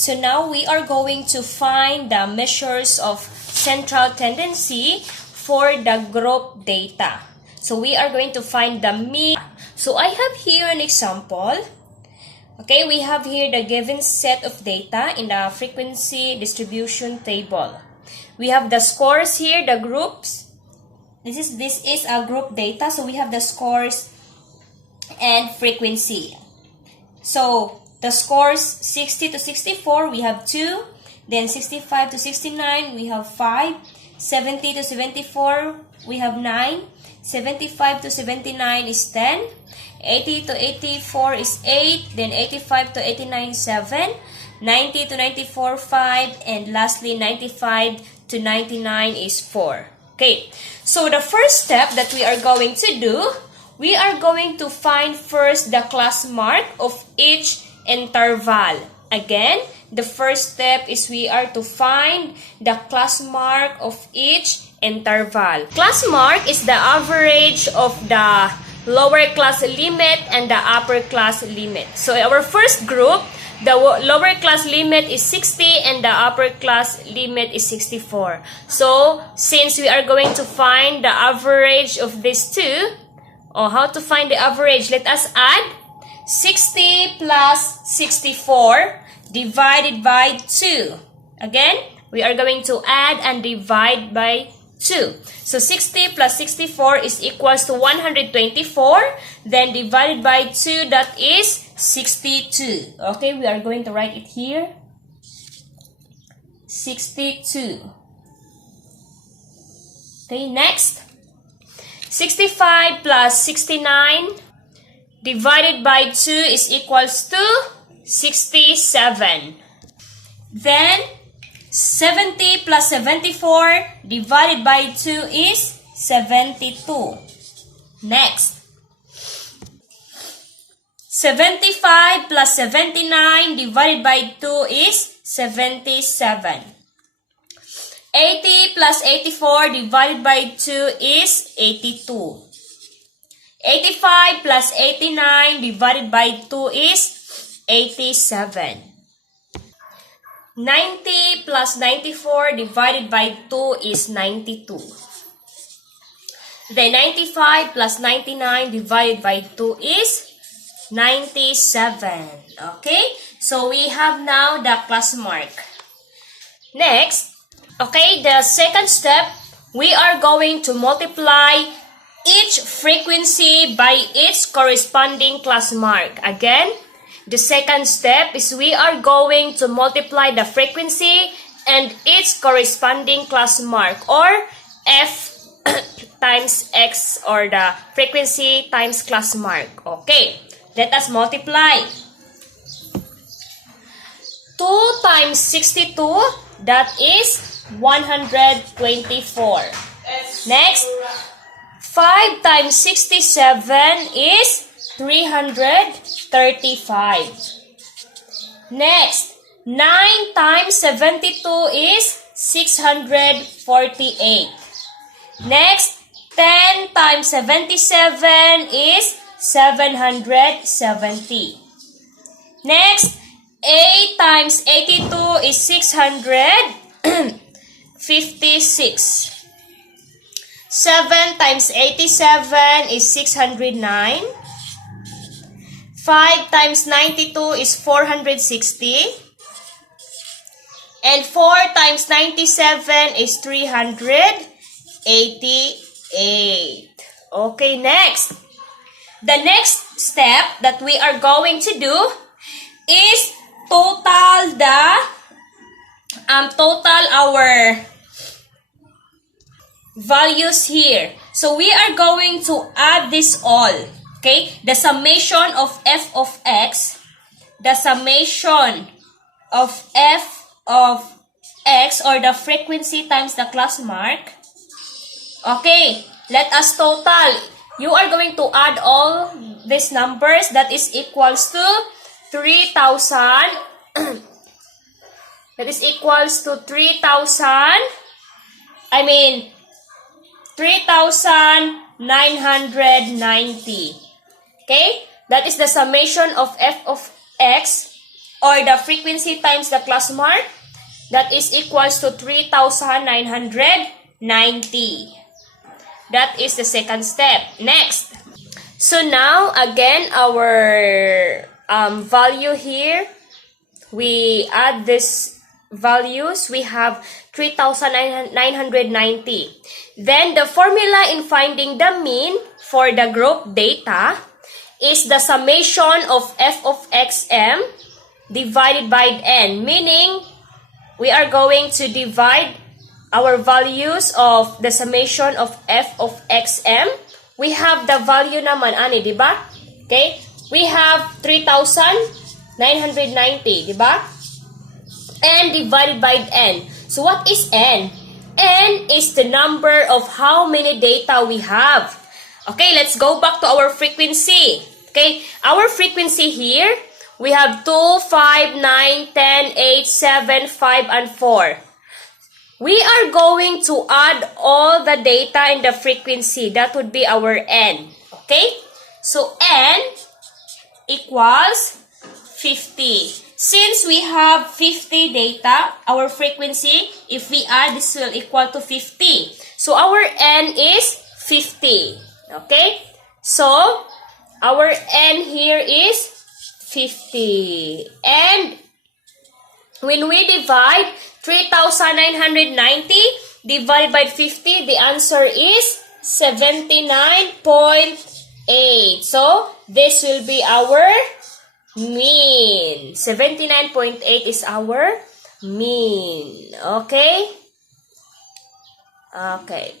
So now we are going to find the measures of central tendency for the group data. So we are going to find the mean. So I have here an example. Okay, we have here the given set of data in the frequency distribution table. We have the scores here, the groups. This is a group data. So we have the scores and frequency. So the scores 60 to 64, we have 2. Then 65 to 69, we have 5. 70 to 74, we have 9. 75 to 79 is 10. 80 to 84 is 8. Then 85 to 89, 7. 90 to 94, 5. And lastly, 95 to 99 is 4. Okay, so the first step that we are going to do, we are going to find first the class mark of each interval. Again, the first step is we are to find the class mark of each interval. Class mark is the average of the lower class limit and the upper class limit. So our first group, the lower class limit is 60 and the upper class limit is 64. So since we are going to find the average of these two, or how to find the average, let us add 60 plus 64 divided by 2. Again, we are going to add and divide by 2. So 60 plus 64 is equals to 124. Then divided by 2, that is 62. Okay, we are going to write it here. 62. Okay, next. 65 plus 69 divided by 2 is equals to 67. Then 70 plus 74 divided by 2 is 72. Next. 75 plus 79 divided by 2 is 77. 80 plus 84 divided by 2 is 82. 85 plus 89 divided by 2 is 87. 90 plus 94 divided by 2 is 92. Then 95 plus 99 divided by 2 is 97. Okay? So we have now the class mark. Next, okay, the second step, we are going to multiply each frequency by its corresponding class mark. Again, the second step is we are going to multiply the frequency and its corresponding class mark, or F times X, or the frequency times class mark. Okay, let us multiply. 2 times 62, that is 124. Next, 5 times 67 is 335. Next, 9 times 72 is 648. Next, 10 times 77 is 770. Next, 8 times 82 is 656. 7 times 87 is 609. 5 times 92 is 460. And 4 times 97 is 388. Okay, next. The next step that we are going to do is total our values here. So we are going to add this all. Okay, the summation of f of x, the summation of f of x, or the frequency times the class mark. Okay, let us total. You are going to add all these numbers, that is equals to 3,000. That is equals to 3,990. Okay? That is the summation of f of x or the frequency times the class mark, that is equals to 3,990. That is the second step. Next. So now, again, our value here, we add this values, we have 3,990. Then the formula in finding the mean for the group data is the summation of f of xm divided by n, meaning we are going to divide our values of the summation of f of xm. We have the value naman, ani, diba? Okay? We have 3,990, diba? And divided by n. So what is n? N is the number of how many data we have. Okay, let's go back to our frequency. Okay, our frequency here, we have 2, 5, 9, 10, 8, 7, 5, and 4. We are going to add all the data in the frequency. That would be our n. Okay? So, n equals 50. Since we have 50 data, our frequency, if we add, this will equal to 50. So, our n is 50. Okay? So, our n here is 50. And when we divide 3,990 divided by 50, the answer is 79.8. So, this will be our mean. 79.8 is our mean. Okay? Okay.